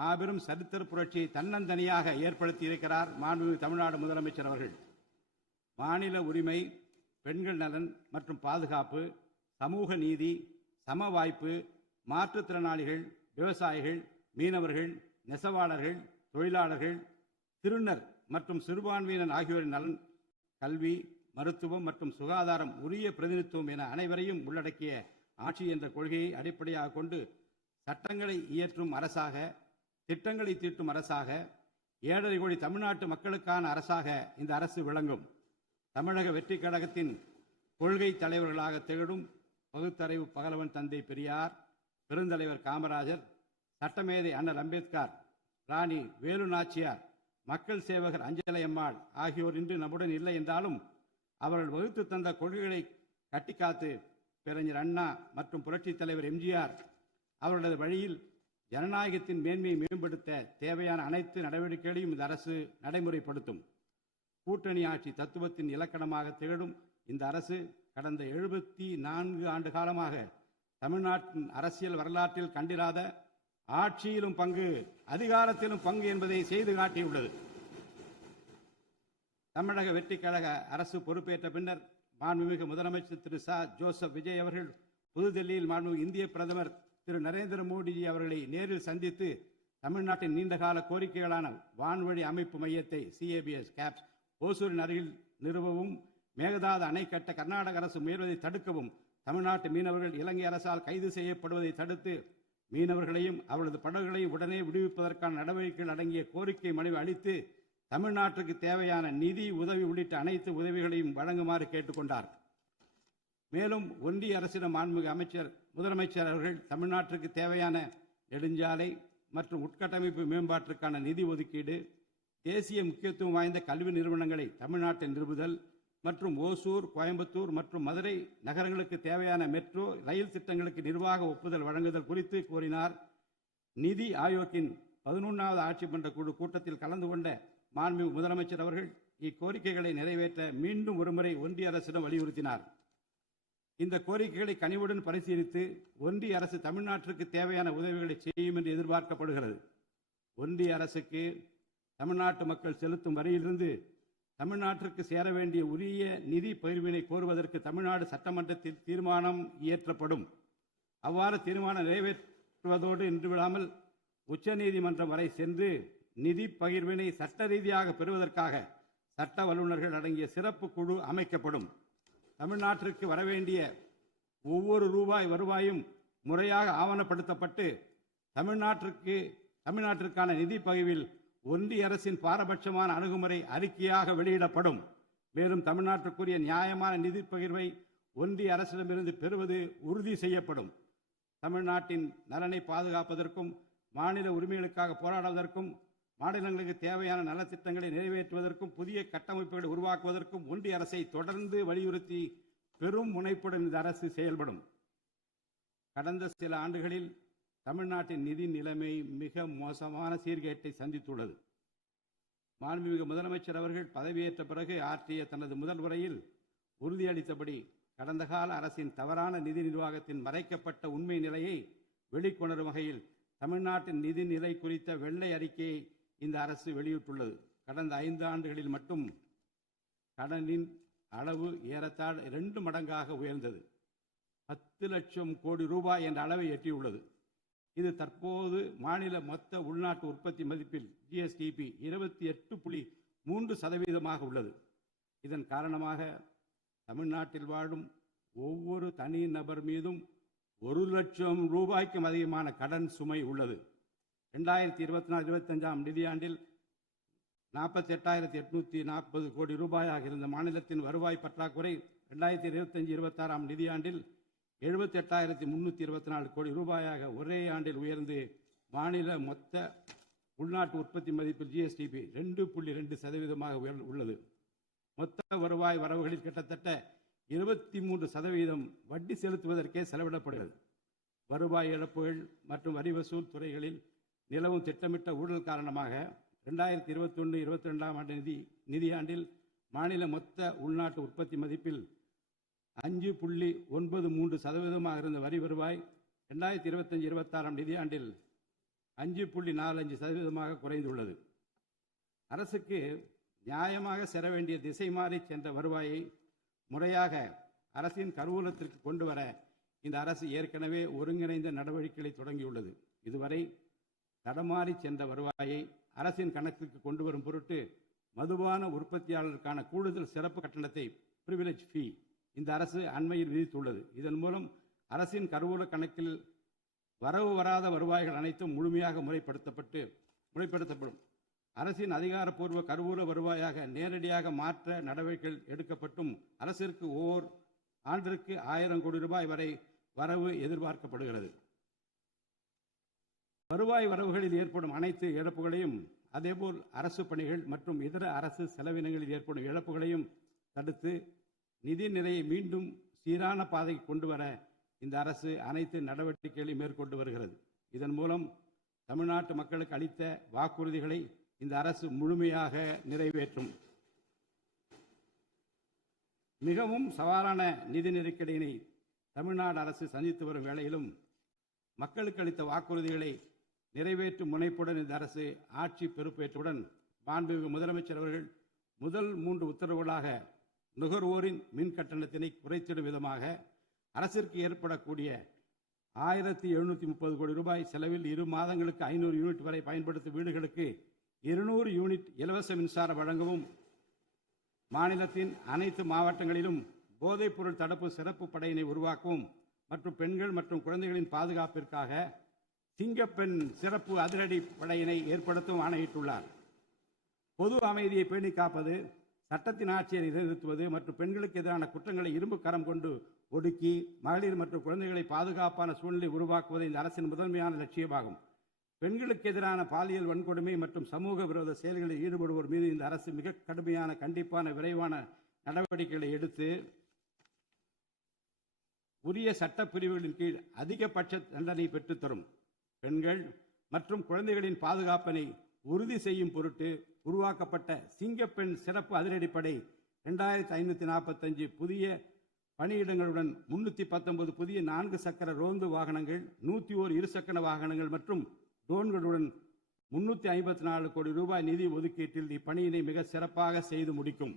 மாபெரும் சரித்திர புரட்சியை தன்னந்தனியாக ஏற்படுத்தி இருக்கிறார் மாண்புமிகு தமிழ்நாடு முதலமைச்சர் அவர்கள். மாநில உரிமை, பெண்கள் நலன் மற்றும் பாதுகாப்பு, சமூக நீதி, சம வாய்ப்பு, மாற்றுத்திறனாளிகள், விவசாயிகள், மீனவர்கள், நெசவாளர்கள், தொழிலாளர்கள், திருநர் மற்றும் சிறுபான்மையினர் ஆகியோரின் நலன், கல்வி, மருத்துவம் மற்றும் சுகாதாரம், உரிய பிரதிநிதித்துவம் என அனைவரையும் உள்ளடக்கிய ஆட்சி என்ற கொள்கையை அடிப்படையாக கொண்டு சட்டங்களை இயற்றும் அரசாக, திட்டங்களை தீட்டும் அரசாக, 7.5 கோடி தமிழ்நாட்டு மக்களுக்கான அரசாக இந்த அரசு விளங்கும். தமிழக வெற்றி கழகத்தின் கொள்கை தலைவர்களாக திகழும் பகுத்தறிவு பகலவன் தந்தை பெரியார், பெருந்தலைவர் காமராஜர், சட்டமேதை அண்ணல் அம்பேத்கர், ராணி வேலு நாச்சியார், மக்கள் சேவகர் அஞ்சலை அம்மாள் ஆகியோர் இன்று நம்முடன் இல்லை என்றாலும் அவர்கள் வகுத்து தந்த கொள்கைகளை கட்டிக்காத்து பேரறிஞர் அண்ணா மற்றும் புரட்சித் தலைவர் எம்ஜிஆர் அவர்களது வழியில் ஜனநாயகத்தின் மேன்மையை மேம்படுத்த தேவையான அனைத்து நடவடிக்கைகளையும் இந்த அரசு நடைமுறைப்படுத்தும். கூட்டணி ஆட்சி தத்துவத்தின் இலக்கணமாக திகழும் இந்த அரசு கடந்த 74 ஆண்டு காலமாக தமிழ்நாட்டின் அரசியல் வரலாற்றில் கண்டிராத ஆட்சியிலும் பங்கு, அதிகாரத்திலும் பங்கு என்பதை செய்து காட்டியுள்ளது. தமிழக வெற்றி கழக அரசு பொறுப்பேற்ற பின்னர் மாண்புமிகு முதலமைச்சர் திரு ஜோசப் விஜய் அவர்கள் புதுதில்லியில் மாண்புமிகு இந்திய பிரதமர் திரு நரேந்திர மோடிஜி அவர்களை நேரில் சந்தித்து தமிழ்நாட்டின் நீண்டகால கோரிக்கைகளான வான்வழி அமைப்பு மையத்தை CABS கேப்ஸ் ஓசூரின் அருகில் நிறுவவும், மேகதாது அணை கட்ட கர்நாடக அரசு முயல்வதை தடுக்கவும், தமிழ்நாட்டு மீனவர்கள் இலங்கை அரசால் கைது செய்யப்படுவதை தடுத்து மீனவர்களையும் அவரது படகுகளையும் உடனே விடுவிப்பதற்கான நடவடிக்கைகள் அடங்கிய கோரிக்கை மனுவை அளித்து தமிழ்நாட்டுக்கு தேவையான நிதி உதவி உள்ளிட்ட அனைத்து உதவிகளையும் வழங்குமாறு கேட்டுக்கொண்டார். மேலும் ஒன்றிய அரசிடம் மாண்புமிகு முதலமைச்சர் அவர்கள் தமிழ்நாட்டிற்கு தேவையான நெடுஞ்சாலை மற்றும் உட்கட்டமைப்பு மேம்பாட்டிற்கான நிதி ஒதுக்கீடு, தேசிய முக்கியத்துவம் வாய்ந்த கல்வி நிறுவனங்களை தமிழ்நாட்டில் நிறுவுதல் மற்றும் ஓசூர், கோயம்புத்தூர் மற்றும் மதுரை நகரங்களுக்கு தேவையான மெட்ரோ ரயில் திட்டங்களுக்கு நிர்வாக ஒப்புதல் வழங்குதல் குறித்து கோரினார். நிதி ஆயோக்கின் 11வது ஆட்சி மன்ற குழு கூட்டத்தில் கலந்து கொண்ட மாண்புமிகு முதலமைச்சர் அவர்கள் இக்கோரிக்கைகளை நிறைவேற்ற மீண்டும் ஒருமுறை ஒன்றிய அரசிடம் வலியுறுத்தினார். இந்த கோரிக்கைகளை கனிவுடன் பரிசீலித்து ஒன்றிய அரசு தமிழ்நாட்டிற்கு தேவையான உதவிகளை செய்யும் என்று எதிர்பார்க்கப்படுகிறது. ஒன்றிய அரசுக்கு தமிழ்நாட்டு மக்கள் செலுத்தும் வரியிலிருந்து தமிழ்நாட்டிற்கு சேர வேண்டிய உரிய நிதி பகிர்வினை கோருவதற்கு தமிழ்நாடு சட்டமன்றத்தில் தீர்மானம் இயற்றப்படும். அவ்வாறு தீர்மானம் நிறைவேற்றுவதோடு நின்றுவிடாமல் உச்சநீதிமன்றம் வரை சென்று நிதி பகிர்வினை சட்ட ரீதியாக பெறுவதற்காக சட்ட வல்லுநர்கள் அடங்கிய சிறப்பு குழு அமைக்கப்படும். தமிழ்நாட்டிற்கு வரவேண்டிய ஒவ்வொரு ரூபாய் வருவாயும் முறையாக ஆவணப்படுத்தப்பட்டு தமிழ்நாட்டிற்கான நிதி பகிர்வில் ஒன்றிய அரசின் பாரபட்சமான அணுகுமுறை அறிக்கையாக வெளியிடப்படும். மேலும் தமிழ்நாட்டுக்குரிய நியாயமான நிதி பகிர்வை ஒன்றிய அரசிடமிருந்து பெறுவது உறுதி செய்யப்படும். தமிழ்நாட்டின் நலனை பாதுகாப்பதற்கும், மாநில உரிமைகளுக்காக போராடுவதற்கும், மாநிலங்களுக்கு தேவையான நலத்திட்டங்களை நிறைவேற்றுவதற்கும், புதிய கட்டமைப்புகளை உருவாக்குவதற்கும் ஒன்றிய அரசை தொடர்ந்து வலியுறுத்தி பெரும் முனைப்புடன் இந்த அரசு செயல்படும். கடந்த சில ஆண்டுகளில் தமிழ்நாட்டின் நிதி நிலைமை மிக மோசமான சீர்கேட்டை சந்தித்துள்ளது. மாண்புமிகு முதலமைச்சர் அவர்கள் பதவியேற்ற பிறகு ஆற்றிய தனது முதல் உரையில் உறுதியளித்தபடி கடந்த கால அரசின் தவறான நிதி நிர்வாகத்தின் மறைக்கப்பட்ட உண்மை நிலையை வெளிக்கொணரும் வகையில் தமிழ்நாட்டின் நிதி நிலை குறித்த வெள்ளை அறிக்கையை இந்த அரசு வெளியிட்டுள்ளது. கடந்த 5 ஆண்டுகளில் மட்டும் கடனின் அளவு ஏறத்தாழ 2 மடங்காக உயர்ந்தது. 10 லட்சம் கோடி ரூபாய் என்ற அளவை எட்டியுள்ளது. இது தற்போது மாநில மொத்த உள்நாட்டு உற்பத்தி மதிப்பில் GSDP 28.3% உள்ளது. இதன் காரணமாக தமிழ்நாட்டில் வாழும் ஒவ்வொரு தனி நபர் மீதும் 1 லட்சம் ரூபாய்க்கும் அதிகமான கடன் சுமை உள்ளது. 2024-25 நிதியாண்டில் 48,840 கோடி ரூபாயாக இருந்த மாநிலத்தின் வருவாய் பற்றாக்குறை 2025-26 நிதியாண்டில் 78,324 கோடி ரூபாயாக ஒரே ஆண்டில் உயர்ந்து மாநில மொத்த உள்நாட்டு உற்பத்தி மதிப்பில் GSDP 2.2% உள்ளது. மொத்த வருவாய் வரவுகளில் கிட்டத்தட்ட 23% வட்டி செலுத்துவதற்கே செலவிடப்படுகிறது. வருவாய் இழப்புகள் மற்றும் வரி வசூல் துறைகளில் நிலவும் திட்டமிட்ட ஊழல் காரணமாக 2021-22 நிதியாண்டில் மாநில மொத்த உள்நாட்டு உற்பத்தி மதிப்பில் 5.93% இருந்த வரி வருவாய் 2025-26 நிதியாண்டில் 5.45% குறைந்துள்ளது. அரசுக்கு நியாயமாக செல்ல வேண்டிய திசை மாறி சென்ற வருவாயை முறையாக அரசின் கருவூலத்திற்கு கொண்டு வர இந்த அரசு ஏற்கனவே ஒருங்கிணைந்த நடவடிக்கைகளை தொடங்கியுள்ளது. இதுவரை தடமாறி சென்ற வருவாயை அரசின் கணக்குக்கு கொண்டு வரும் பொருட்டு மதுபான உற்பத்தியாளருக்கான கூடுதல் சிறப்பு கட்டணத்தை பிரிவிலேஜ் ஃபீ இந்த அரசு அண்மையில் விதித்துள்ளது. இதன் மூலம் அரசின் கருவூல கணக்கில் வரவு வராத வருவாய்கள் அனைத்தும் முழுமையாக முறைப்படுத்தப்படும். அரசின் அதிகாரப்பூர்வ கருவூல வருவாயாக நேரடியாக மாற்ற நடவடிக்கைகள் எடுக்கப்பட்டும் அரசிற்கு ஓர் ஆண்டிற்கு 1000 கோடி ரூபாய் வரை வரவு எதிர்பார்க்கப்படுகிறது. வருவாய் வரவுகளில் ஏற்படும் அனைத்து இழப்புகளையும், அதேபோல் அரசு பணிகள் மற்றும் இதர அரசு செலவினங்களில் ஏற்படும் இழப்புகளையும் தடுத்து நிதி நிலையை மீண்டும் சீரான பாதைக்கு கொண்டு வர இந்த அரசு அனைத்து நடவடிக்கைகளையும் மேற்கொண்டு வருகிறது. இதன் மூலம் தமிழ்நாட்டு மக்களுக்கு அளித்த வாக்குறுதிகளை இந்த அரசு முழுமையாக நிறைவேற்றும். மிகவும் சவாலான நிதி நெருக்கடியினை தமிழ்நாடு அரசு சந்தித்து வரும் வேளையிலும் மக்களுக்கு அளித்த வாக்குறுதிகளை நிறைவேற்றும் முனைப்புடன் இந்த அரசு ஆட்சி பொறுப்பேற்றவுடன் மாண்புமிகு முதலமைச்சர் அவர்கள் முதல் 3 உத்தரவுகளாக நுகர்வோரின் மின் கட்டணத்தினை குறைத்திடும் விதமாக அரசிற்கு ஏற்படக்கூடிய 1730 கோடி ரூபாய் செலவில் 2 மாதங்களுக்கு 500 யூனிட் வரை பயன்படுத்தும் வீடுகளுக்கு 200 யூனிட் இலவச மின்சாரம் வழங்கவும், மாநிலத்தின் அனைத்து மாவட்டங்களிலும் போதைப்பொருள் தடுப்பு சிறப்பு படையினை உருவாக்கவும் மற்றும் பெண்கள் மற்றும் குழந்தைகளின் பாதுகாப்பிற்காக சிங்கப்பெண் சிறப்பு அதிரடி படையினை ஏற்படுத்தவும் ஆணையிட்டுள்ளார். பொது அமைதியை பேணி காப்பது, சட்டத்தின் ஆட்சியை நிலைநிறுத்துவது மற்றும் பெண்களுக்கு எதிரான குற்றங்களை இரும்பு கரம் கொண்டு ஒடுக்கி மகளிர் மற்றும் குழந்தைகளை பாதுகாப்பான சூழ்நிலை உருவாக்குவது இந்த அரசின் முதன்மையான லட்சியமாகும். பெண்களுக்கு எதிரான பாலியல் வன்கொடுமை மற்றும் சமூக விரோத செயல்களில் ஈடுபடுவோர் மீது இந்த அரசு மிக கடுமையான கண்டிப்பான விரைவான நடவடிக்கைகளை எடுத்து உரிய சட்ட பிரிவுகளின் கீழ் அதிகபட்ச தண்டனை பெற்றுத்தரும். பெண்கள் மற்றும் குழந்தைகளின் பாதுகாப்பினை உறுதி செய்யும் பொருட்டு உருவாக்கப்பட்ட சிங்கப்பெண் சிறப்பு அதிரடிப்படை 2545 புதிய பணியிடங்களுடன் 319 புதிய 4 சக்கர ரோந்து வாகனங்கள், 101 இருசக்கர வாகனங்கள் மற்றும் ட்ரோன்களுடன் 354 கோடி ரூபாய் நிதி ஒதுக்கீட்டில் இப்பணியினை மிக சிறப்பாக செய்து முடிக்கும்.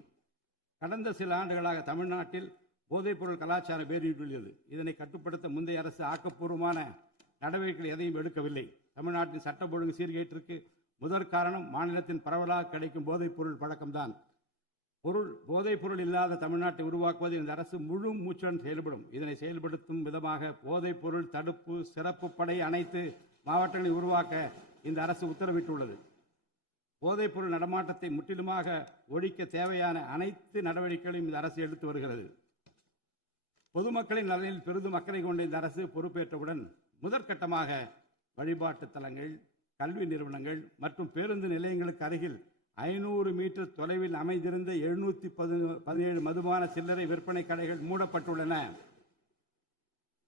கடந்த சில ஆண்டுகளாக தமிழ்நாட்டில் போதைப்பொருள் கலாச்சாரம் வேரூன்றியுள்ளது. இதனை கட்டுப்படுத்த முந்தைய அரசு ஆக்கப்பூர்வமான நடவடிக்கைகள் எதையும் எடுக்கவில்லை. தமிழ்நாட்டின் சட்டம் ஒழுங்கு சீர்கேட்டிற்கு முதற் காரணம் மாநிலத்தின் பரவலாக கிடைக்கும் போதைப்பொருள் பழக்கம்தான். போதைப்பொருள் இல்லாத தமிழ்நாட்டை உருவாக்குவது இந்த அரசு முழு மூச்சுடன் செயல்படும். இதனை செயல்படுத்தும் விதமாக போதைப்பொருள் தடுப்பு சிறப்பு படை அனைத்து மாவட்டங்களை உருவாக்க இந்த அரசு உத்தரவிட்டுள்ளது. போதைப்பொருள் நடமாட்டத்தை முற்றிலுமாக ஒழிக்க தேவையான அனைத்து நடவடிக்கைகளையும் இந்த அரசு எடுத்து வருகிறது. பொதுமக்களின் நலனில் பெரிதும் அக்கறை கொண்ட இந்த அரசு பொறுப்பேற்றவுடன் முதற்கட்டமாக வழிபாட்டு தலங்கள், கல்வி நிறுவனங்கள் மற்றும் பேருந்து நிலையங்களுக்கு அருகில் 500 மீட்டர் தொலைவில் அமைந்திருந்த 717 மதுபான சில்லறை விற்பனை கடைகள் மூடப்பட்டுள்ளன.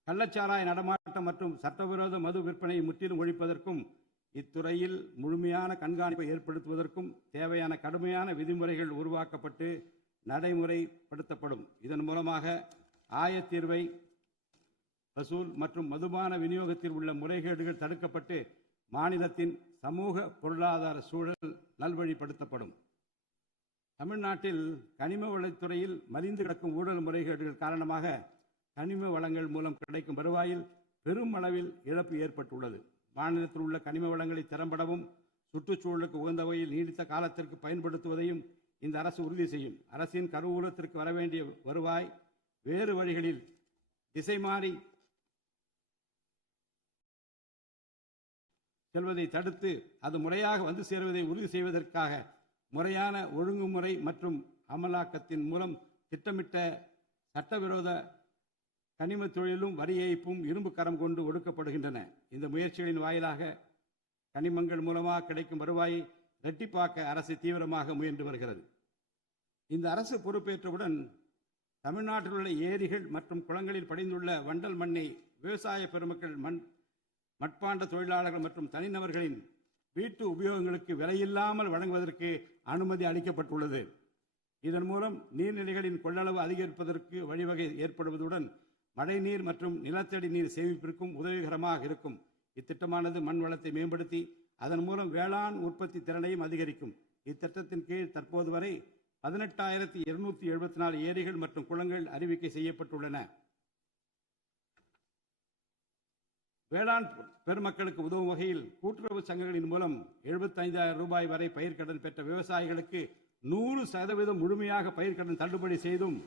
கள்ளச்சாராய நடமாட்டம் மற்றும் சட்டவிரோத மது விற்பனையை முற்றிலும் ஒழிப்பதற்கும் இத்துறையில் முழுமையான கண்காணிப்பை ஏற்படுத்துவதற்கும் தேவையான கடுமையான விதிமுறைகள் உருவாக்கப்பட்டு நடைமுறைப்படுத்தப்படும். இதன் மூலமாக ஆயத்தீர்வை வசூல் மற்றும் மதுபான விநியோகத்தில் உள்ள முறைகேடுகள் தடுக்கப்பட்டு மாநிலத்தின் சமூக பொருளாதார சூழல் நல்வழிப்படுத்தப்படும். தமிழ்நாட்டில் கனிம வளத்துறையில் மலிந்து கிடக்கும் ஊழல் முறைகேடுகள் காரணமாக கனிம வளங்கள் மூலம் கிடைக்கும் வருவாயில் பெரும் அளவில் இழப்பு ஏற்பட்டுள்ளது. மாநிலத்தில் உள்ள கனிம வளங்களை திறம்படவும் சுற்றுச்சூழலுக்கு உகந்த வகையில் நீடித்த காலத்திற்கு பயன்படுத்துவதையும் இந்த அரசு உறுதி செய்யும். அரசின் கருவூலத்திற்கு வரவேண்டிய வருவாய் வேறு வழிகளில் திசை மாறி செல்வதை தடுத்து அது முறையாக வந்து சேருவதை உறுதி செய்வதற்காக முறையான ஒழுங்குமுறை மற்றும் அமலாக்கத்தின் மூலம் திட்டமிட்ட சட்டவிரோத கனிம தொழிலும் வரி ஏய்ப்பும் இரும்பு கரம் கொண்டு ஒடுக்கப்படுகின்றன. இந்த முயற்சிகளின் வாயிலாக கனிமங்கள் மூலமாக கிடைக்கும் வருவாயை இரட்டிப்பாக்க அரசு தீவிரமாக முயன்று வருகிறது. இந்த அரசு பொறுப்பேற்றவுடன் தமிழ்நாட்டில் உள்ள ஏரிகள் மற்றும் குளங்களில் படிந்துள்ள வண்டல் மண்ணை விவசாய பெருமக்கள், மட்பாண்ட தொழிலாளர்கள் மற்றும் தனிநபர்களின் வீட்டு உபயோகங்களுக்கு விலையில்லாமல் வழங்குவதற்கு அனுமதி அளிக்கப்பட்டுள்ளது. இதன் மூலம் நீர்நிலைகளின் கொள்ளளவு அதிகரிப்பதற்கு வழிவகை ஏற்படுவதுடன் மழைநீர் மற்றும் நிலத்தடி நீர் சேமிப்பிற்கும் உதவிகரமாக இருக்கும். இத்திட்டமானது மண் வளத்தை மேம்படுத்தி அதன் மூலம் வேளாண் உற்பத்தி திறனையும் அதிகரிக்கும். இத்திட்டத்தின் கீழ் தற்போது வரை 18,274 ஏரிகள் மற்றும் குளங்கள் அறிவிக்கை செய்யப்பட்டுள்ளன. வேளாண் பெருமக்களுக்கு உதவும் வகையில் கூட்டுறவு சங்கங்களின் மூலம் 75,000 ரூபாய் வரை பயிர்க்கடன் பெற்ற விவசாயிகளுக்கு 100% முழுமையாக பயிர்க்கடன் தள்ளுபடி செய்தும்,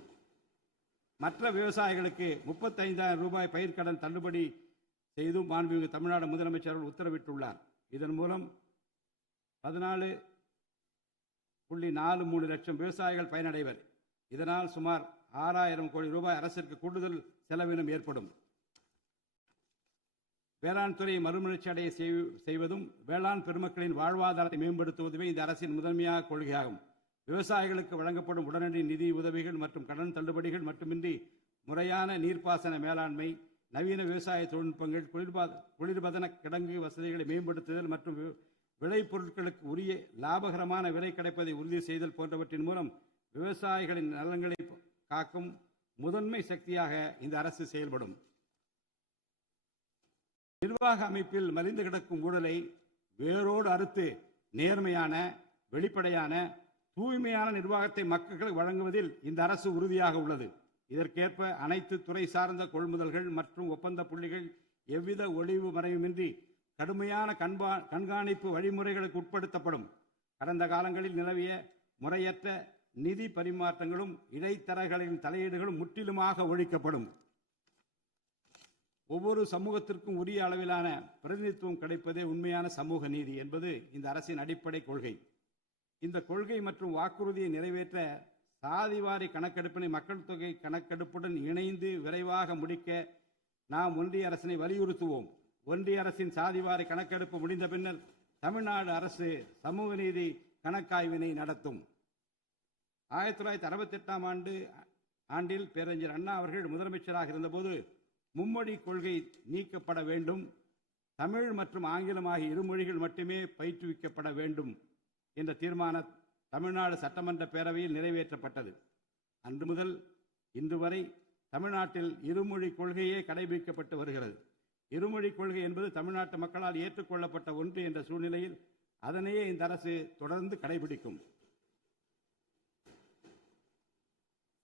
மற்ற விவசாயிகளுக்கு 35,000 ரூபாய் பயிர்க்கடன் தள்ளுபடி செய்தும் மாண்புமிகு தமிழ்நாடு முதலமைச்சர் உத்தரவிட்டுள்ளார். இதன் மூலம் 14.43 லட்சம் விவசாயிகள் பயனடைவர். இதனால் சுமார் 6,000 கோடி ரூபாய் அரசிற்கு கூடுதல் செலவினம் ஏற்படும். வேளாண் துறையை மறுமலர்ச்சி அடைய செய்வதும் வேளாண் பெருமக்களின் வாழ்வாதாரத்தை மேம்படுத்துவதுமே இந்த அரசின் முதன்மையாக கொள்கையாகும். விவசாயிகளுக்கு வழங்கப்படும் உடனடி நிதி உதவிகள் மற்றும் கடன் தள்ளுபடிகள் மட்டுமின்றி முறையான நீர்ப்பாசன மேலாண்மை, நவீன விவசாய தொழில்நுட்பங்கள், குளிர்பதன கிடங்கு வசதிகளை மேம்படுத்துதல் மற்றும் விளைபொருட்களுக்கு உரிய லாபகரமான விலை கிடைப்பதை உறுதி செய்தல் போன்றவற்றின் மூலம் விவசாயிகளின் நலன்களை காக்கும் முதன்மை சக்தியாக இந்த அரசு செயல்படும். நிர்வாக அமைப்பில் மலிந்து கிடக்கும் ஊழலை வேரோடு அறுத்து நேர்மையான, வெளிப்படையான, தூய்மையான நிர்வாகத்தை மக்களுக்கு வழங்குவதில் இந்த அரசு உறுதியாக உள்ளது. இதற்கேற்ப அனைத்து துறை சார்ந்த கொள்முதல்கள் மற்றும் ஒப்பந்த புள்ளிகள் எவ்வித ஒளிவு மறைவுமின்றி கடுமையான கண்காணிப்பு வழிமுறைகளுக்கு உட்படுத்தப்படும். கடந்த காலங்களில் நிலவிய முறையற்ற நிதி பரிமாற்றங்களும் இடைத்தரகர்களின் தலையீடுகளும் முற்றிலுமாக ஒழிக்கப்படும். ஒவ்வொரு சமூகத்திற்கும் உரிய அளவிலான பிரதிநிதித்துவம் கிடைப்பதே உண்மையான சமூக நீதி என்பது இந்த அரசின் அடிப்படை கொள்கை. இந்த கொள்கை மற்றும் வாக்குறுதியை நிறைவேற்ற சாதிவாரி கணக்கெடுப்பினை மக்கள் தொகை கணக்கெடுப்புடன் இணைந்து விரைவாக முடிக்க நாம் ஒன்றிய அரசினை வலியுறுத்துவோம். ஒன்றிய அரசின் சாதிவாரி கணக்கெடுப்பு முடிந்த பின்னர் தமிழ்நாடு அரசு சமூக நீதி கணக்காய்வினை நடத்தும். 1968 ஆண்டில் பேரறிஞர் அண்ணா அவர்கள் முதலமைச்சராக இருந்தபோது மும்மொழி கொள்கை நீக்கப்பட வேண்டும், தமிழ் மற்றும் ஆங்கிலம் ஆகிய இருமொழிகள் மட்டுமே பயிற்றுவிக்கப்பட வேண்டும் என்ற தீர்மானம் தமிழ்நாடு சட்டமன்ற பேரவையில் நிறைவேற்றப்பட்டது. அன்று முதல் இன்று வரை தமிழ்நாட்டில் இருமொழி கொள்கையே கடைபிடிக்கப்பட்டு வருகிறது. இருமொழி கொள்கை என்பது தமிழ்நாட்டு மக்களால் ஏற்றுக்கொள்ளப்பட்ட ஒன்று என்ற சூழ்நிலையில் அதனையே இந்த அரசு தொடர்ந்து கடைபிடிக்கும்.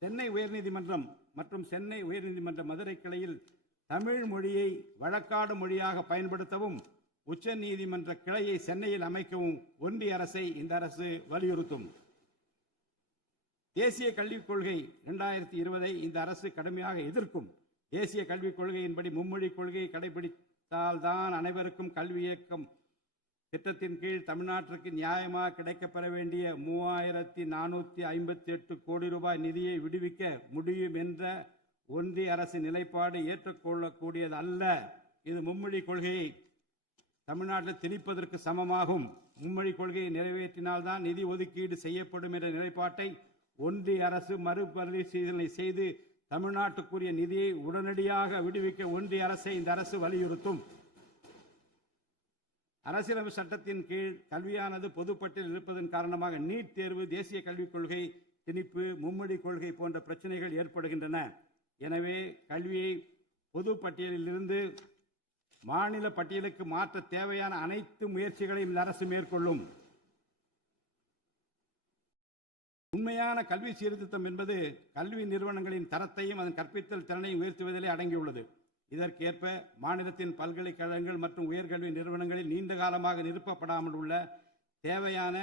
சென்னை உயர்நீதிமன்றம் மற்றும் சென்னை உயர்நீதிமன்ற மதுரை கிளையில் தமிழ் மொழியை வழக்காடு மொழியாக பயன்படுத்தவும், உச்ச நீதிமன்ற கிளையை சென்னையில் அமைக்கவும் ஒன்றிய அரசை இந்த அரசு வலியுறுத்தும். தேசிய கல்விக் கொள்கை 2020 இந்த அரசு கடுமையாக எதிர்க்கும். தேசிய கல்விக் கொள்கையின்படி மும்மொழி கொள்கையை கடைபிடித்தால்தான் அனைவருக்கும் கல்வி இயக்கம் திட்டத்தின் கீழ் தமிழ்நாட்டிற்கு நியாயமாக கிடைக்கப்பெற வேண்டிய 3,458 கோடி ரூபாய் நிதியை விடுவிக்க முடியும் என்ற ஒன்றிய அரசின் நிலைப்பாடு ஏற்றுக்கொள்ளக்கூடியது அல்ல. இது மும்மொழி கொள்கையை தமிழ்நாட்டில் திணிப்பதற்கு சமமாகும். மும்மொழி கொள்கையை நிறைவேற்றினால்தான் நிதி ஒதுக்கீடு செய்யப்படும் என்ற நிலைப்பாட்டை ஒன்றிய அரசு மறுபரிசீலனை செய்து தமிழ்நாட்டுக்குரிய நிதியை உடனடியாக விடுவிக்க ஒன்றிய அரசை இந்த அரசு வலியுறுத்தும். அரசியலமைப்பு சட்டத்தின் கீழ் கல்வியானது பொதுப்பட்டியலில் இருப்பதன் காரணமாக நீட் தேர்வு, தேசிய கல்விக் கொள்கை திணிப்பு, மும்மொழி கொள்கை போன்ற பிரச்சனைகள் ஏற்படுகின்றன. எனவே கல்வியை பொது பட்டியலில் இருந்து மாநில பட்டியலுக்கு மாற்ற தேவையான அனைத்து முயற்சிகளையும் இந்த அரசு மேற்கொள்ளும். உண்மையான கல்வி சீர்திருத்தம் என்பது கல்வி நிறுவனங்களின் தரத்தையும் அதன் கற்பித்தல் திறனையும் உயர்த்துவதிலே அடங்கியுள்ளது. இதற்கேற்ப மாநிலத்தின் பல்கலைக்கழகங்கள் மற்றும் உயர்கல்வி நிறுவனங்களில் நீண்ட காலமாக நிரப்பப்படாமல் உள்ள தேவையான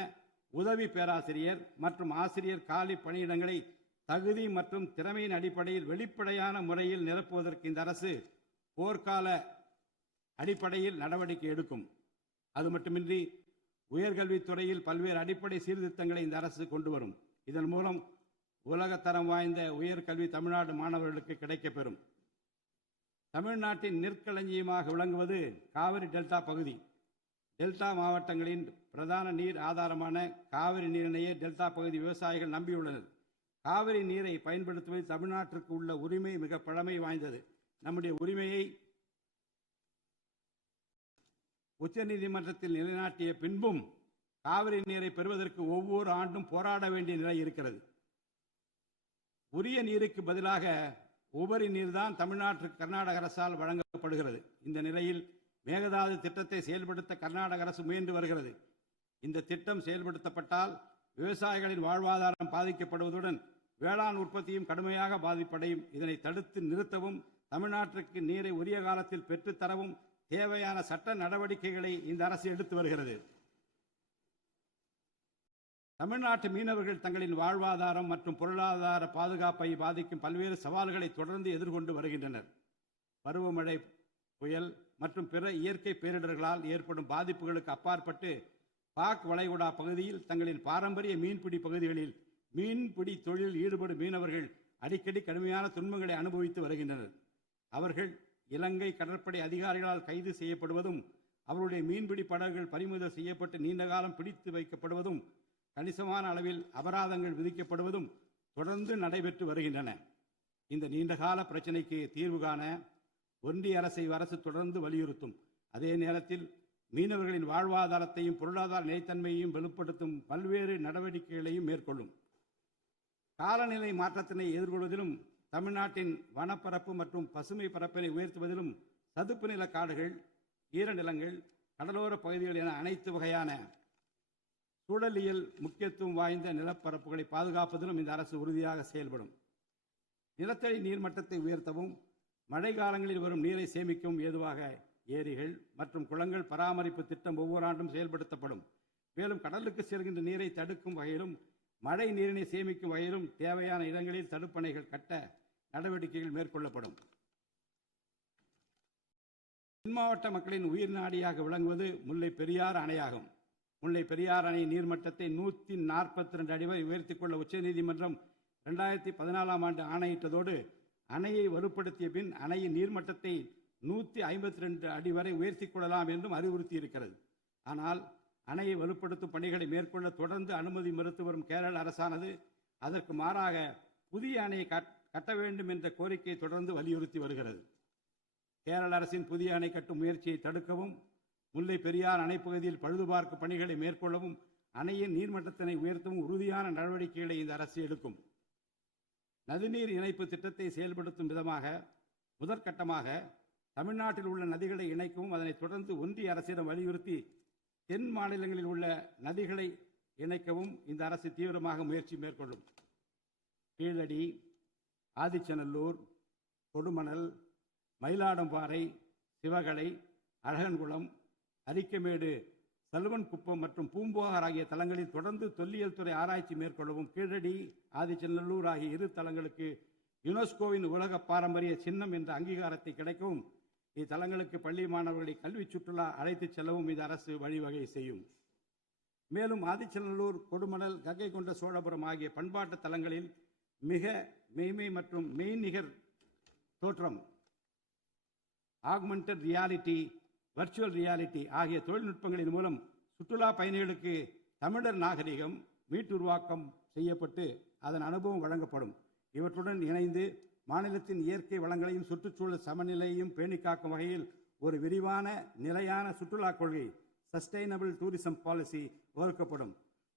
உதவி பேராசிரியர் மற்றும் ஆசிரியர் காலி பணியிடங்களை தகுதி மற்றும் திறமையின் அடிப்படையில் வெளிப்படையான முறையில் நிரப்புவதற்கு இந்த அரசு போர்க்கால அடிப்படையில் நடவடிக்கை எடுக்கும். அது மட்டுமின்றி உயர்கல்வித்துறையில் பல்வேறு அடிப்படை சீர்திருத்தங்களை இந்த அரசு கொண்டு வரும். இதன் மூலம் உலகத்தரம் வாய்ந்த உயர்கல்வி தமிழ்நாடு மாணவர்களுக்கு கிடைக்கப்பெறும். தமிழ்நாட்டின் நெற்களஞ்சியமாக விளங்குவது காவிரி டெல்டா பகுதி. டெல்டா மாவட்டங்களின் பிரதான நீர் ஆதாரமான காவிரி நீரினையே டெல்டா பகுதி விவசாயிகள் நம்பியுள்ளனர். காவிரி நீரை பயன்படுத்துவது தமிழ்நாட்டிற்கு உள்ள உரிமை மிக பழமை வாய்ந்தது. நம்முடைய உரிமையை உச்சநீதிமன்றத்தில் நிலைநாட்டிய பின்பும் காவிரி நீரை பெறுவதற்கு ஒவ்வொரு ஆண்டும் போராட வேண்டிய நிலை இருக்கிறது. உரிய நீருக்கு பதிலாக உபரி நீர் தான் தமிழ்நாட்டிற்கு கர்நாடக அரசால் வழங்கப்படுகிறது. இந்த நிலையில் மேகதாது திட்டத்தை செயல்படுத்த கர்நாடக அரசு முயன்று வருகிறது. இந்த திட்டம் செயல்படுத்தப்பட்டால் விவசாயிகளின் வாழ்வாதாரம் பாதிக்கப்படுவதுடன் வேளாண் உற்பத்தியும் கடுமையாக பாதிப்படையும். இதனை தடுத்து நிறுத்தவும், தமிழ்நாட்டிற்கு நீரை உரிய காலத்தில் பெற்றுத்தரவும் தேவையான சட்ட நடவடிக்கைகளை இந்த அரசு எடுத்து வருகிறது. தமிழ்நாட்டு மீனவர்கள் தங்களின் வாழ்வாதாரம் மற்றும் பொருளாதார பாதுகாப்பை பாதிக்கும் பல்வேறு சவால்களை தொடர்ந்து எதிர்கொண்டு வருகின்றனர். பருவமழை, புயல் மற்றும் பிற இயற்கை பேரிடர்களால் ஏற்படும் பாதிப்புகளுக்கு அப்பாற்பட்டு பாக் வளைகுடா பகுதியில் தங்களின் பாரம்பரிய மீன்பிடி பகுதிகளில் மீன்பிடி தொழிலில் ஈடுபடும் மீனவர்கள் அடிக்கடி கடுமையான துன்பங்களை அனுபவித்து வருகின்றனர். அவர்கள் இலங்கை கடற்படை அதிகாரிகளால் கைது செய்யப்படுவதும், அவருடைய மீன்பிடி படகுகள் பறிமுதல் செய்யப்பட்டு நீண்ட காலம் பிடித்து வைக்கப்படுவதும், கணிசமான அளவில் அபராதங்கள் விதிக்கப்படுவதும் தொடர்ந்து நடைபெற்று வருகின்றன. இந்த நீண்டகால பிரச்சினைக்கு தீர்வு காண ஒன்றிய அரசு தொடர்ந்து வலியுறுத்தும். அதே நேரத்தில் மீனவர்களின் வாழ்வாதாரத்தையும் பொருளாதார நிலைத்தன்மையையும் வலுப்படுத்தும் பல்வேறு நடவடிக்கைகளையும் மேற்கொள்ளும். காலநிலை மாற்றத்தினை எதிர்கொள்வதிலும், தமிழ்நாட்டின் வனப்பரப்பு மற்றும் பசுமை பரப்பினை உயர்த்துவதிலும் சதுப்பு நில காடுகள், ஈரநிலங்கள், கடலோர பகுதிகள் என அனைத்து வகையான சூழலியல் முக்கியத்துவம் வாய்ந்த நிலப்பரப்புகளை பாதுகாப்பதிலும் இந்த அரசு உறுதியாக செயல்படும். நிலத்தடி நீர்மட்டத்தை உயர்த்தவும், மழை காலங்களில் வரும் நீரை சேமிக்கவும் ஏதுவாக ஏரிகள் மற்றும் குளங்கள் பராமரிப்பு திட்டம் ஒவ்வொரு ஆண்டும் செயல்படுத்தப்படும். மேலும் கடலுக்கு செல்கின்ற நீரை தடுக்கும் வகையிலும், மழை நீரினை சேமிக்கும் வகையிலும் தேவையான இடங்களில் தடுப்பணைகள் கட்ட நடவடிக்கைகள் மேற்கொள்ளப்படும். தென் மாவட்ட மக்களின் உயிர் நாடியாக விளங்குவது முல்லை பெரியாறு அணையாகும். முல்லை பெரியாறு அணை நீர்மட்டத்தை 142 அடி வரை உயர்த்திக் கொள்ள உச்சநீதிமன்றம் 2014ஆம் ஆண்டு ஆணையிட்டதோடு, அணையை வலுப்படுத்திய பின் அணையின் நீர்மட்டத்தை 152 அடி வரை உயர்த்திக் கொள்ளலாம் என்றும் அறிவுறுத்தியிருக்கிறது. ஆனால் அணையை வலுப்படுத்தும் பணிகளை மேற்கொள்ள தொடர்ந்து அனுமதி மறுத்து வரும் கேரள அரசானது அதற்கு மாறாக புதிய அணையை கட்ட வேண்டும் என்ற கோரிக்கையை தொடர்ந்து வலியுறுத்தி வருகிறது. கேரள அரசின் புதிய அணை கட்டும் முயற்சியை தடுக்கவும், முல்லை பெரியார் அணைப்பகுதியில் பழுதுபார்க்கும் பணிகளை மேற்கொள்ளவும், அணையின் நீர்மட்டத்தினை உயர்த்தவும் உறுதியான நடவடிக்கைகளை இந்த அரசு எடுக்கும். நதிநீர் இணைப்பு திட்டத்தை செயல்படுத்தும் விதமாக முதற்கட்டமாக தமிழ்நாட்டில் உள்ள நதிகளை இணைக்கவும், அதனைத் தொடர்ந்து ஒன்றிய அரசிடம் வலியுறுத்தி தென் மாநிலங்களில் உள்ள நதிகளை இணைக்கவும் இந்த அரசு தீவிரமாக முயற்சி மேற்கொள்ளும். கீழடி, ஆதிச்சநல்லூர், கொடுமணல், மயிலாடும்பாறை, சிவகலை, அழகன்குளம், அரிக்கமேடு, சல்வன்குப்பம் மற்றும் பூம்புகார் ஆகிய தலங்களில் தொடர்ந்து தொல்லியல் துறை ஆராய்ச்சி மேற்கொள்ளவும், கீழடி, ஆதிச்சநல்லூர் ஆகிய இரு தலங்களுக்கு யுனெஸ்கோவின் உலக பாரம்பரிய சின்னம் என்ற அங்கீகாரத்தை கிடைக்கவும், இத்தலங்களுக்கு பள்ளி மாணவர்களை கல்வி சுற்றுலா அழைத்து செல்லவும் இந்த அரசு வழிவகை செய்யும். மேலும் ஆதிச்சநல்லூர், கொடுமணல், கங்கை கொண்ட சோழபுரம் ஆகிய பண்பாட்டு தலங்களில் மிக மெய்மை மற்றும் மெய்நிகர் தோற்றம், ஆக்மெண்டட் ரியாலிட்டி, வர்ச்சுவல் ரியாலிட்டி ஆகிய தொழில்நுட்பங்களின் மூலம் சுற்றுலா பயணிகளுக்கு தமிழர் நாகரிகம் மீட்டுருவாக்கம் செய்யப்பட்டு அதன் அனுபவம் வழங்கப்படும். இவற்றுடன் இணைந்து மாநிலத்தின் இயற்கை வளங்களையும் சுற்றுச்சூழல் சமநிலையையும் பேணிக்காக்கும் வகையில் ஒரு விரிவான நிலையான சுற்றுலா கொள்கை, சஸ்டைனபிள் டூரிசம் பாலிசி வகுக்கப்படும்.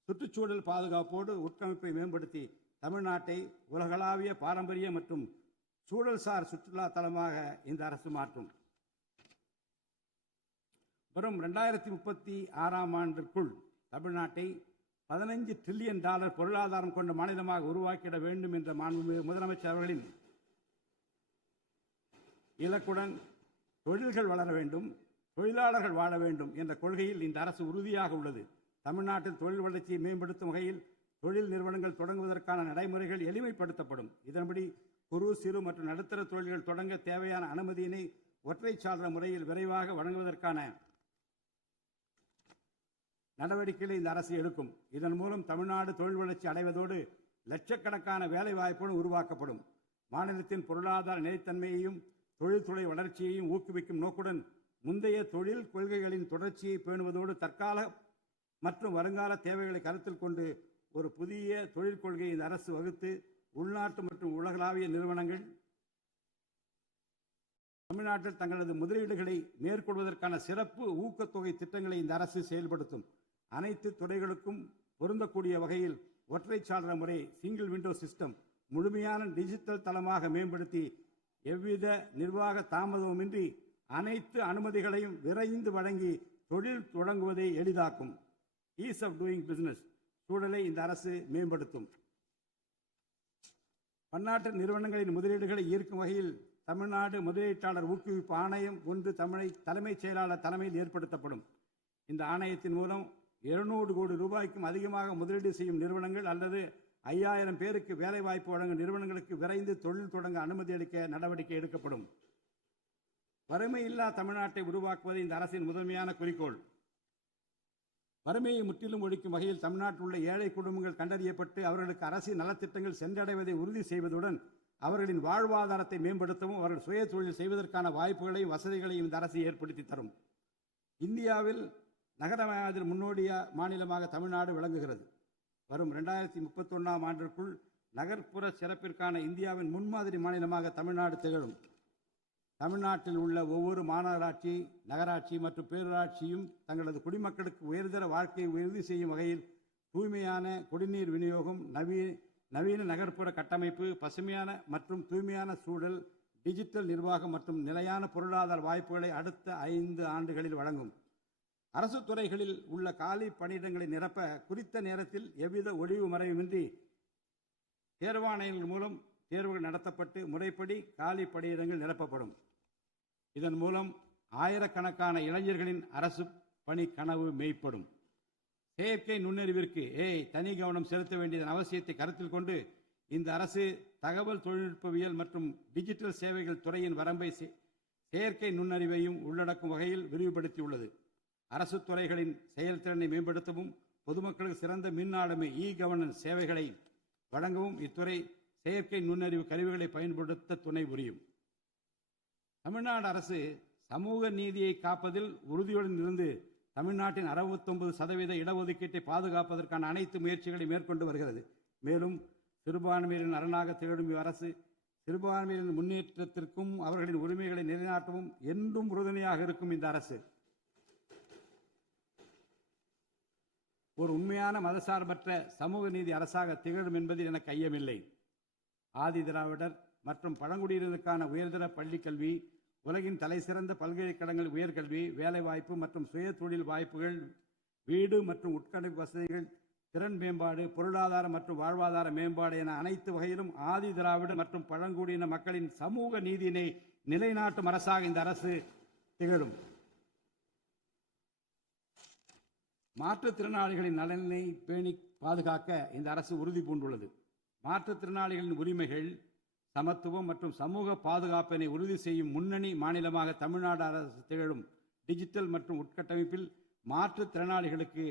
சுற்றுச்சூழல் பாதுகாப்போடு உட்கமைப்பை மேம்படுத்தி தமிழ்நாட்டை உலகளாவிய பாரம்பரிய மற்றும் சூழல்சார் சுற்றுலா தலமாக இந்த அரசு மாற்றும். வரும் 2036ஆம் ஆண்டிற்குள் தமிழ்நாட்டை $15 டிரில்லியன் பொருளாதாரம் கொண்ட மாநிலமாக உருவாக்கிட வேண்டும் என்ற மாண்புமிகு முதலமைச்சர் அவர்களின் இலக்குடன் தொழில்கள் வளர வேண்டும், தொழிலாளர்கள் வாழ வேண்டும் என்ற கொள்கையில் இந்த அரசு உறுதியாக உள்ளது. தமிழ்நாட்டில் தொழில் வளர்ச்சியை மேம்படுத்தும் வகையில் தொழில் நிறுவனங்கள் தொடங்குவதற்கான நடைமுறைகள் எளிமைப்படுத்தப்படும். இதன்படி குறு, சிறு மற்றும் நடுத்தர தொழில்கள் தொடங்க தேவையான அனுமதியினை ஒற்றைச்சாளர முறையில் விரைவாக வழங்குவதற்கான நடவடிக்கைகளை இந்த அரசு எடுக்கும். இதன் மூலம் தமிழ்நாடு தொழில் வளர்ச்சி அடைவதோடு லட்சக்கணக்கான வேலை வாய்ப்புகள் உருவாக்கப்படும். மாநிலத்தின் பொருளாதார நிலைத்தன்மையையும் தொழில்துறை வளர்ச்சியையும் ஊக்குவிக்கும் நோக்குடன் முந்தைய தொழில் கொள்கைகளின் தொடர்ச்சியை பேணுவதோடு தற்கால மற்றும் வருங்கால தேவைகளை கருத்தில் கொண்டு ஒரு புதிய தொழில் கொள்கையை இந்த அரசு வகுத்து உள்நாட்டு மற்றும் உலகளாவிய நிறுவனங்கள் தமிழ்நாட்டில் தங்களது முதலீடுகளை மேற்கொள்வதற்கான சிறப்பு ஊக்கத்தொகை திட்டங்களை இந்த அரசு செயல்படுத்தும். அனைத்து துறைகளுக்கும் பொருந்தக்கூடிய வகையில் ஒற்றைச்சாளர முறை, சிங்கிள் விண்டோ சிஸ்டம் முழுமையான டிஜிட்டல் தளமாக மேம்படுத்தி எவ்வித நிர்வாக தாமதமுமின்றி அனைத்து அனுமதிகளையும் விரைந்து வழங்கி தொழில் தொடங்குவதை எளிதாக்கும். ஈஸ் ஆஃப் டூயிங் பிசினஸ் சூழலை இந்த அரசு மேம்படுத்தும். பன்னாட்டு நிறுவனங்களின் முதலீடுகளை ஈர்க்கும் வகையில் தமிழ்நாடு முதலீட்டாளர் ஊக்குவிப்பு ஆணையம் ஒன்று தலைமைச் செயலாளர் தலைமையில் ஏற்படுத்தப்படும். இந்த ஆணையத்தின் மூலம் 200 கோடி ரூபாய்க்கும் அதிகமாக முதலீடு செய்யும் நிறுவனங்கள் அல்லது 5000 பேருக்கு வேலைவாய்ப்பு வழங்கும் நிறுவனங்களுக்கு விரைந்து தொழில் தொடங்க அனுமதி அளிக்க நடவடிக்கை எடுக்கப்படும். வறுமையில்லா தமிழ்நாட்டை உருவாக்குவது இந்த அரசின் முதன்மையான குறிக்கோள். வறுமையை முற்றிலும் ஒழிக்கும் வகையில் தமிழ்நாட்டில் உள்ள ஏழை குடும்பங்கள் கண்டறியப்பட்டு அவர்களுக்கு அரசின் நலத்திட்டங்கள் சென்றடைவதை உறுதி செய்வதுடன் அவர்களின் வாழ்வாதாரத்தை மேம்படுத்தவும் அவர்கள் சுய தொழில் செய்வதற்கான வாய்ப்புகளையும் வசதிகளையும் இந்த அரசு ஏற்படுத்தி தரும். இந்தியாவில் நகரமயமாதல் முன்னோடிய மாநிலமாக தமிழ்நாடு விளங்குகிறது. வரும் 2031ஆம் ஆண்டிற்குள் நகர்ப்புற சிறப்பிற்கான இந்தியாவின் முன்மாதிரி மாநிலமாக தமிழ்நாடு திகழும். தமிழ்நாட்டில் உள்ள ஒவ்வொரு மாநகராட்சி, நகராட்சி மற்றும் பேரூராட்சியும் தங்களது குடிமக்களுக்கு உயர்தர வாழ்க்கையை உறுதி செய்யும் வகையில் தூய்மையான குடிநீர் விநியோகம், நவீன நகர்ப்புற கட்டமைப்பு, பசுமையான மற்றும் தூய்மையான சூழல், டிஜிட்டல் நிர்வாகம் மற்றும் நிலையான பொருளாதார வாய்ப்புகளை அடுத்த 5 ஆண்டுகளில் வழங்கும். அரசு துறைகளில் உள்ள காலி பணியிடங்களை நிரப்ப குறித்த நேரத்தில் எவ்வித ஒளிவு மறைவுமின்றி தேர்வாணையங்கள் மூலம் தேர்வுகள் நடத்தப்பட்டு முறைப்படி காலி பணியிடங்கள் நிரப்பப்படும். இதன் மூலம் ஆயிரக்கணக்கான இளைஞர்களின் அரசு பணி கனவு மெய்ப்படும். செயற்கை நுண்ணறிவிற்கு தனி கவனம் செலுத்த வேண்டியதன் அவசியத்தை கருத்தில் கொண்டு இந்த அரசு தகவல் தொழில்நுட்பவியல் மற்றும் டிஜிட்டல் சேவைகள் துறையின் வரம்பை செயற்கை நுண்ணறிவையும் உள்ளடக்கும் வகையில் விரிவுபடுத்தியுள்ளது. அரசு துறைகளின் செயல்திறனை மேம்படுத்தவும் பொதுமக்களுக்கு சிறந்த மின் ஆளுமை கவர்னன்ஸ் சேவைகளை வழங்கவும் இத்துறை செயற்கை நுண்ணறிவு கருவிகளை பயன்படுத்த துணை புரியும். தமிழ்நாடு அரசு சமூக நீதியை காப்பதில் உறுதியுடன் இருந்து தமிழ்நாட்டின் 69% இடஒதுக்கீட்டை பாதுகாப்பதற்கான அனைத்து முயற்சிகளை மேற்கொண்டு வருகிறது. மேலும் சிறுபான்மையினரின் அரணாக திகழும் அரசு சிறுபான்மையினரின் முன்னேற்றத்திற்கும் அவர்களின் உரிமைகளை நிலைநாட்டவும் என்றும் உறுதுணையாக இருக்கும். இந்த அரசு ஒரு உண்மையான மதசார்பற்ற சமூக நீதி அரசாக திகழும் என்பதில் எனக்கு ஐயமில்லை. ஆதி திராவிடர் மற்றும் பழங்குடியினருக்கான உயர்தர பள்ளிக் கல்வி, உலகின் தலைசிறந்த பல்கலைக்கழகங்கள் உயர்கல்வி, வேலைவாய்ப்பு மற்றும் சுய தொழில் வாய்ப்புகள், வீடு மற்றும் உட்கட்டமைப்பு வசதிகள், திறன் மேம்பாடு, பொருளாதார மற்றும் வாழ்வாதார மேம்பாடு என அனைத்து வகையிலும் ஆதி திராவிடர் மற்றும் பழங்குடியின மக்களின் சமூக நீதியினை நிலைநாட்டும் அரசாக இந்த அரசு திகழும். மாற்றுத்திறனாளிகளின் நலனை பேணி பாதுகாக்க இந்த அரசு உறுதி பூண்டுள்ளது. மாற்றுத்திறனாளிகளின் உரிமைகள், சமத்துவம் மற்றும் சமூக பாதுகாப்பினை உறுதி செய்யும் முன்னணி மாநிலமாக தமிழ்நாடு அரசு திகழும். டிஜிட்டல் மற்றும் உட்கட்டமைப்பில் மாற்றுத்திறனாளிகளுக்கு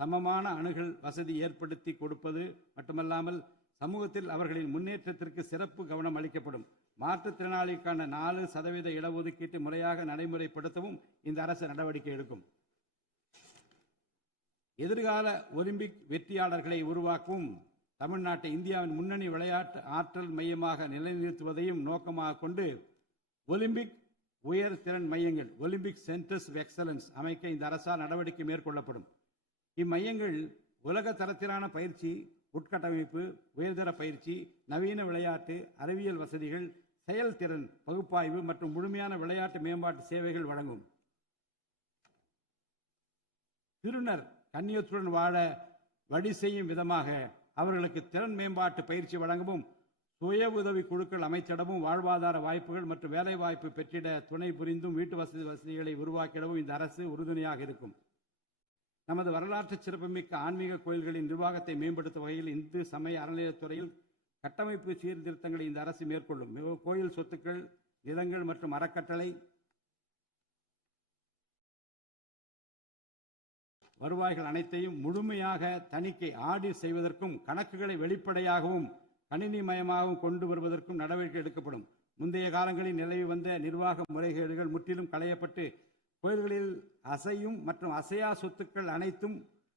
சமமான அணுகல் வசதி ஏற்படுத்தி கொடுப்பது மட்டுமல்லாமல் சமூகத்தில் அவர்களின் முன்னேற்றத்திற்கு சிறப்பு கவனம் அளிக்கப்படும். மாற்றுத்திறனாளிக்கான 4% இடஒதுக்கீட்டு முறையாக நடைமுறைப்படுத்தவும் இந்த அரசு நடவடிக்கை எடுக்கும். எதிர்கால ஒலிம்பிக் வெற்றியாளர்களை உருவாக்கவும் தமிழ்நாட்டை இந்தியாவின் முன்னணி விளையாட்டு ஆற்றல் மையமாக நிலைநிறுத்துவதையும் நோக்கமாக கொண்டு ஒலிம்பிக் உயர் திறன் மையங்கள், ஒலிம்பிக் சென்டர்ஸ் ஆஃப் எக்ஸலன்ஸ் அமைக்க இந்த அரசால் நடவடிக்கை மேற்கொள்ளப்படும். இம்மையங்கள் உலக தரத்திலான பயிற்சி, உட்கட்டமைப்பு, உயர்தர பயிற்சி, நவீன விளையாட்டு, அறிவியல் வசதிகள், செயல்திறன் பகுப்பாய்வு மற்றும் முழுமையான விளையாட்டு மேம்பாட்டு சேவைகள் வழங்கும். திருநர் கண்ணியத்துடன் வாழ வழி செய்யும் விதமாக அவர்களுக்கு திறன் மேம்பாட்டு பயிற்சி வழங்கவும், சுய உதவி குழுக்கள் அமைத்திடவும், வாழ்வாதார வாய்ப்புகள் மற்றும் வேலை வாய்ப்பு பெற்றிட துணை புரிந்தும் வீட்டு வசதிகளை உருவாக்கிடவும் இந்த அரசு உறுதுணையாக இருக்கும். நமது வரலாற்று சிறப்புமிக்க ஆன்மீக கோயில்களின் நிர்வாகத்தை மேம்படுத்தும் வகையில் இந்து சமய அறநிலையத்துறையில் கட்டமைப்பு சீர்திருத்தங்களை இந்த அரசு மேற்கொள்ளும். கோயில் சொத்துக்கள், நிலங்கள் மற்றும் அறக்கட்டளை வருவாய்கள் அனைத்தையும் முழுமையாக தணிக்கை ஆடிட் செய்வதற்கும் கணக்குகளை வெளிப்படையாகவும் கணினிமயமாகவும் கொண்டு வருவதற்கும் நடவடிக்கை எடுக்கப்படும். முந்தைய காலங்களில் நிலவி வந்த நிர்வாக முறைகேடுகள் முற்றிலும் களையப்பட்டு கோயில்களில் அசையும் மற்றும் அசையா சொத்துக்கள் அனைத்தும்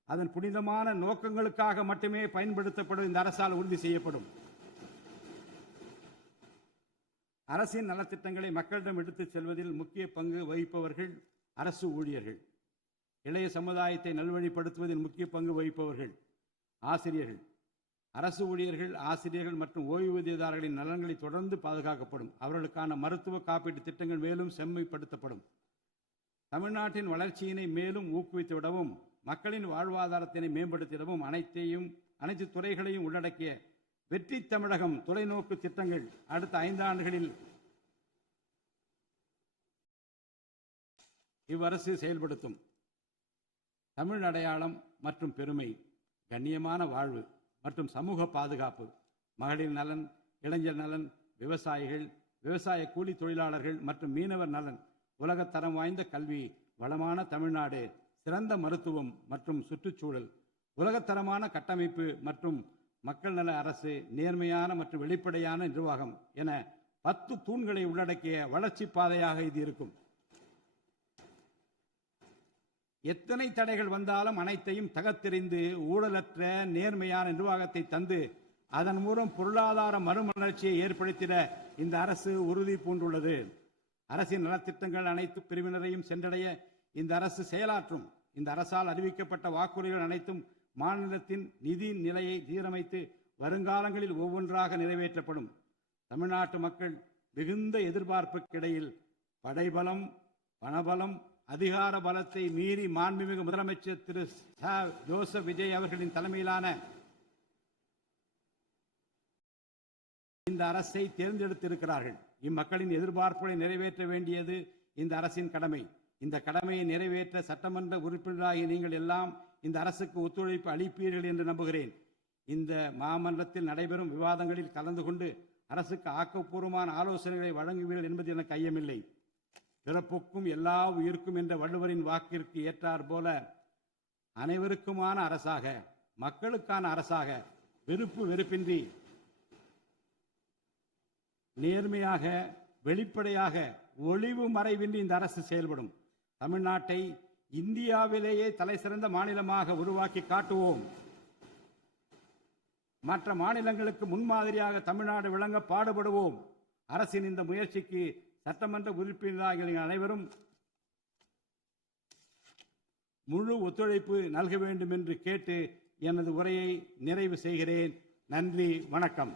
அதன் புனிதமான நோக்கங்களுக்காக மட்டுமே பயன்படுத்தப்படும் இந்த அரசால் உறுதி செய்யப்படும். அரசின் நலத்திட்டங்களை மக்களிடம் எடுத்துச் செல்வதில் முக்கிய பங்கு வகிப்பவர்கள் அரசு ஊழியர்கள். இளைய சமுதாயத்தை நல்வழிப்படுத்துவதில் முக்கிய பங்கு வகிப்பவர்கள் ஆசிரியர்கள். அரசு ஊழியர்கள், ஆசிரியர்கள் மற்றும் ஓய்வூதியதாரர்களின் நலன்களை தொடர்ந்து பாதுகாக்கப்படும். அவர்களுக்கான மருத்துவ காப்பீட்டு திட்டங்கள் மேலும் செம்மைப்படுத்தப்படும். தமிழ்நாட்டின் வளர்ச்சியினை மேலும் ஊக்குவித்துவிடவும், மக்களின் வாழ்வாதாரத்தினை மேம்படுத்திடவும் அனைத்து துறைகளையும் உள்ளடக்கிய வெற்றி தமிழகம் தொலைநோக்கு திட்டங்கள் அடுத்த 5 ஆண்டுகளில் இவ்வரசு செயல்படுத்தும். தமிழ் அடையாளம் மற்றும் பெருமை, கண்ணியமான வாழ்வு மற்றும் சமூக பாதுகாப்பு, மகளிர் நலன், இளைஞர் நலன், விவசாயிகள், விவசாய கூலி தொழிலாளர்கள் மற்றும் மீனவர் நலன், உலகத்தரம் வாய்ந்த கல்வி, வளமான தமிழ்நாடு, சிறந்த மருத்துவம் மற்றும் சுற்றுச்சூழல், உலகத்தரமான கட்டமைப்பு மற்றும் மக்கள் நல அரசு, நேர்மையான மற்றும் வெளிப்படையான நிர்வாகம் என 10 தூண்களை உள்ளடக்கிய வளர்ச்சி பாதையாக இது இருக்கும். எத்தனை தடைகள் வந்தாலும் அனைத்தையும் தகர்த்தெறிந்து ஊழலற்ற நேர்மையான நிர்வாகத்தை தந்து அதன் மூலம் பொருளாதார மறுமலர்ச்சியை ஏற்படுத்திட இந்த அரசு உறுதி பூண்டுள்ளது. அரசின் நலத்திட்டங்கள் அனைத்து பிரிவினரையும் சென்றடைய இந்த அரசு செயலாற்றும். இந்த அரசால் அறிவிக்கப்பட்ட வாக்குறுதிகள் அனைத்தும் மாநிலத்தின் நிதி நிலையை சீரமைத்து வருங்காலங்களில் ஒவ்வொன்றாக நிறைவேற்றப்படும். தமிழ்நாட்டு மக்கள் மிகுந்த எதிர்பார்ப்புக்கிடையில் படைபலம், பணபலம், அதிகார பலத்தை மீறி மாண்புமிகு முதலமைச்சர் திரு ஜோசப் விஜய் அவர்களின் தலைமையிலான இந்த அரசை தேர்ந்தெடுத்திருக்கிறார்கள். இம்மக்களின் எதிர்பார்ப்புகளை நிறைவேற்ற வேண்டியது இந்த அரசின் கடமை. இந்த கடமையை நிறைவேற்ற சட்டமன்ற உறுப்பினராகிய நீங்கள் எல்லாம் இந்த அரசுக்கு ஒத்துழைப்பு அளிப்பீர்கள் என்று நம்புகிறேன். இந்த மாமன்றத்தில் நடைபெறும் விவாதங்களில் கலந்து கொண்டு அரசுக்கு ஆக்கப்பூர்வமான ஆலோசனைகளை வழங்குவீர்கள் என்பது எனக்கு ஐயமில்லை. பிறப்புக்கும் எல்லா உயிருக்கும் என்ற வள்ளுவரின் வாக்கிற்கு ஏற்றார் போல அனைவருக்குமான அரசாக, மக்களுக்கான அரசாக, வெறுப்பு வெறுப்பின்றி நேர்மையாக, வெளிப்படையாக, ஒளிவு மறைவின்றி இந்த அரசு செயல்படும். தமிழ்நாட்டை இந்தியாவிலேயே தலைசிறந்த மாநிலமாக உருவாக்கி காட்டுவோம். மற்ற மாநிலங்களுக்கு முன்மாதிரியாக தமிழ்நாடு விளங்க பாடுபடுவோம். அரசின் இந்த முயற்சிக்கு சட்டமன்ற உறுப்பினர்கள் அனைவரும் முழு ஒத்துழைப்பு நல்க வேண்டும் என்று கேட்டு எனது உரையை நிறைவு செய்கிறேன். நன்றி, வணக்கம்.